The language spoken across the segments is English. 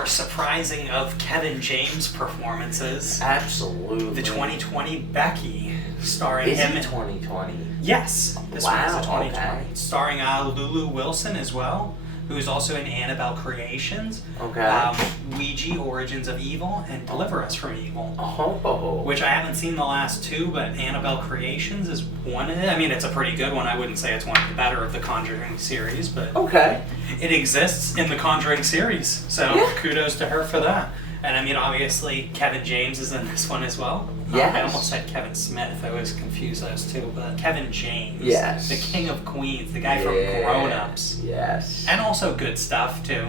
more surprising of Kevin James performances. Absolutely. The 2020 Becky, starring him. Is it 2020? Yes. This one is a 2020. Okay. Starring Lulu Wilson as well, who's also in Annabelle Creations. Okay. Ouija, Origins of Evil, and Deliver Us from Evil. Oh. Which I haven't seen the last two, but Annabelle Creations is one of it. I mean, it's a pretty good one. I wouldn't say it's one of the better of the Conjuring series, but Okay. it exists in the Conjuring series. So kudos to her for that. And I mean, obviously, Kevin James is in this one as well. Yes. I almost said Kevin Smith. I was confused those two, but Kevin James. Yes. The King of Queens, the guy from Grown Ups. Yes. And also good stuff, too.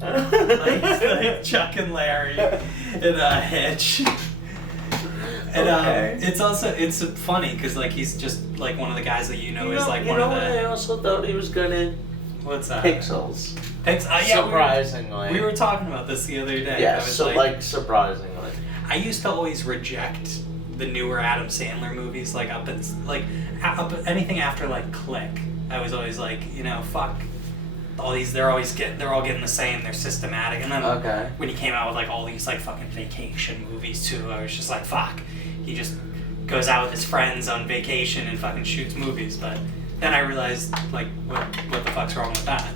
like Chuck and Larry in a Hitch. And it's funny because like he's just like one of the guys that is like one of the. I also thought he was good in What's that? Pixels. Surprisingly, we were talking about this the other day. Yeah, surprisingly. I used to always reject the newer Adam Sandler movies, like anything after like Click. I was always like, fuck all these. They're all getting the same. They're systematic. And then when he came out with like all these like fucking vacation movies too, I was just like, fuck. He just goes out with his friends on vacation and fucking shoots movies. But then I realized like what the fuck's wrong with that?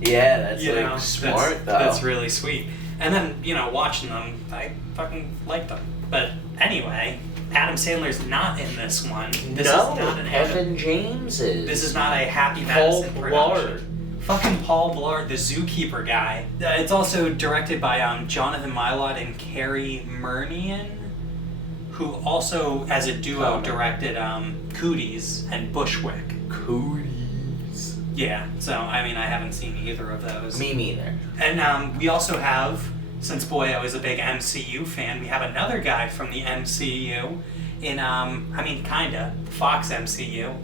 Yeah, that's smart though. That's really sweet. And then, watching them, I fucking like them. But anyway, Adam Sandler's not in this one. This is not Kevin James is. This is not a Happy Paul Madison Blart. production. Fucking Paul Blart, the zookeeper guy. It's also directed by Jonathan Milot and Carrie Murnian, who also, as a duo, directed Cooties and Bushwick. Cooties. Yeah, so, I mean, I haven't seen either of those. Me neither. And we also have, since Boyo is a big MCU fan, we have another guy from the MCU in, Fox MCU,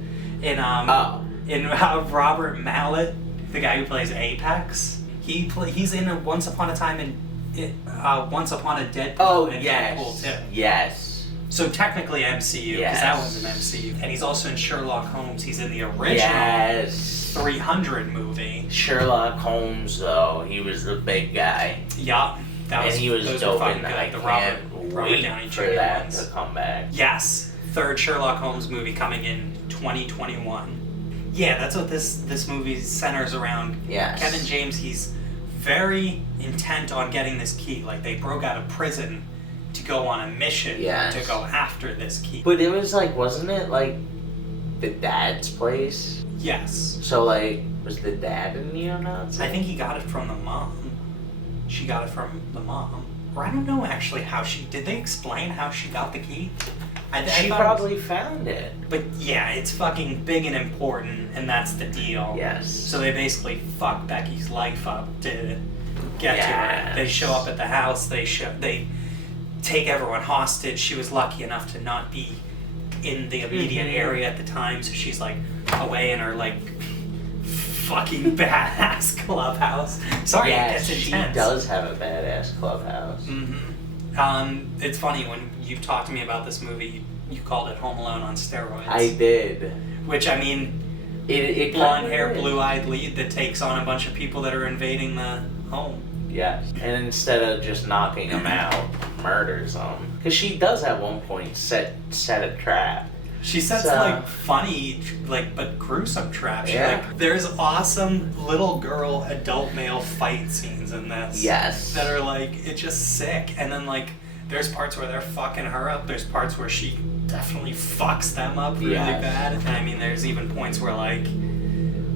in Robert Mallet, the guy who plays Apex. He's in Once Upon a Time in Once Upon a Deadpool and Deadpool 2. Yes. So technically MCU, because that one's an MCU. And he's also in Sherlock Holmes. He's in the original 300 movie. Sherlock Holmes, though, he was the big guy. Yup. He was dope in that. I can't wait for that to come back. Yes. Third Sherlock Holmes movie coming in 2021. Yeah, that's what this movie centers around. Yes. Kevin James, he's very intent on getting this key. Like, they broke out of prison to go on a mission to go after this key. But it was like, wasn't it like the dad's place? Yes. So like, was the dad a neo-Nazi? I think he got it from the mom. She got it from the mom. Or I don't know actually did they explain how she got the key? She probably found it. But yeah, it's fucking big and important, and that's the deal. Yes. So they basically fuck Becky's life up to get to her. They show up at the house, they take everyone hostage. She was lucky enough to not be in the immediate area at the time, so she's like away in her like fucking badass clubhouse. Sorry, it gets intense. She does have a badass clubhouse. It's funny when you've talked to me about this movie, you called it Home Alone on steroids. I did. Which, I mean, it blonde hair, blue-eyed lead that takes on a bunch of people that are invading the home. Yes, and instead of just knocking them out, murders them. Because she does at one point set a trap. She sets funny, but gruesome traps. Yeah. There's awesome little girl, adult male fight scenes in this. Yes. That are it's just sick. And then there's parts where they're fucking her up. There's parts where she definitely fucks them up really bad. And I mean, there's even points where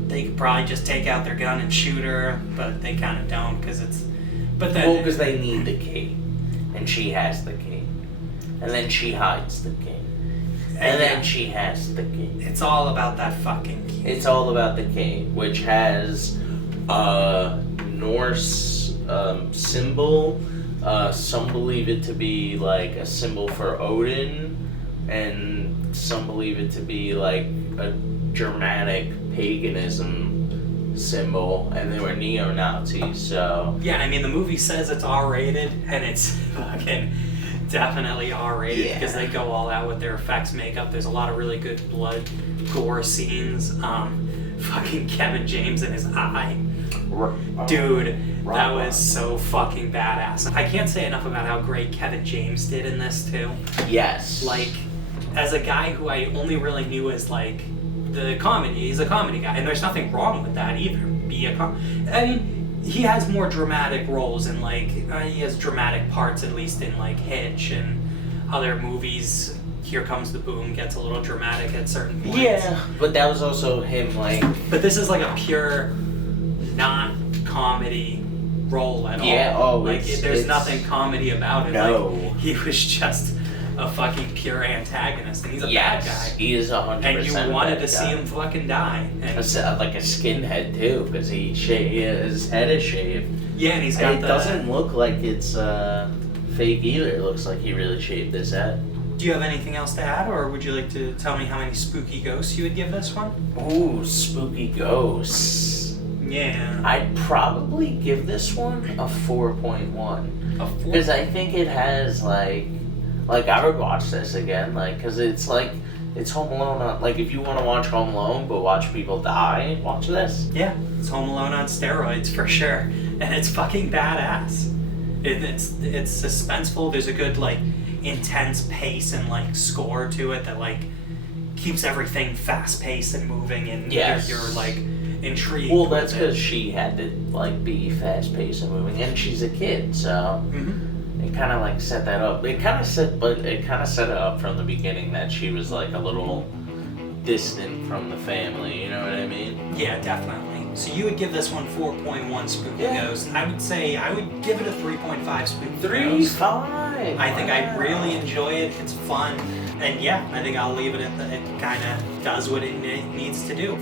they could probably just take out their gun and shoot her, but they kind of don't because it's. But then. Because they need the key, and she has the key, and then she hides the key. And then she has the key. It's all about that fucking key. It's all about the key, which has a Norse symbol. Some believe it to be like a symbol for Odin, and some believe it to be like a Germanic paganism symbol, and they were neo-Nazis, so... Yeah, I mean, the movie says it's R-rated, and it's fucking... definitely R-rated because they go all out with their effects makeup. There's a lot of really good blood gore scenes. Fucking Kevin James in his eye. Dude, that was so fucking badass. I can't say enough about how great Kevin James did in this too. Yes. Like, as a guy who I only really knew as like the comedy, he's a comedy guy, and there's nothing wrong with that either. I mean, he has more dramatic roles in like he has dramatic parts at least in like Hitch and other movies. Here Comes the Boom gets a little dramatic at certain points. Yeah, but that was also him like. But this is like a pure, non-comedy role at all. Yeah. Oh, like there's nothing comedy about it. No. Like, he was just a fucking pure antagonist, and he's a bad guy. He is 100%. And you wanted to see him fucking die. And like a skinhead too, because his head is shaved. yeah, and he's got It doesn't look like it's fake either. It looks like he really shaved his head. Do you have anything else to add, or would you like to tell me how many spooky ghosts you would give this one? Ooh, spooky ghosts. Yeah. I'd probably give this one a 4.1. A 4? Because I think it has like I would watch this again, like, because it's like, it's Home Alone, like, if you want to watch Home Alone but watch people die, watch this. Yeah, it's Home Alone on steroids for sure, and it's fucking badass. It's suspenseful. There's a good like intense pace and like score to it that like keeps everything fast paced and moving, and you're like intrigued. Well, that's because she had to like be fast paced and moving, and she's a kid, so. Mm-hmm. It kind of like set that up. It kind of set it up from the beginning that she was like a little distant from the family. You know what I mean? Yeah, definitely. So you would give this one 4.1 spooky ghost. I would say I would give it a 3.5 spooky ghost. 3.5. I think I really enjoy it. It's fun, and yeah, I think I'll leave it at that. It kind of does what it needs to do.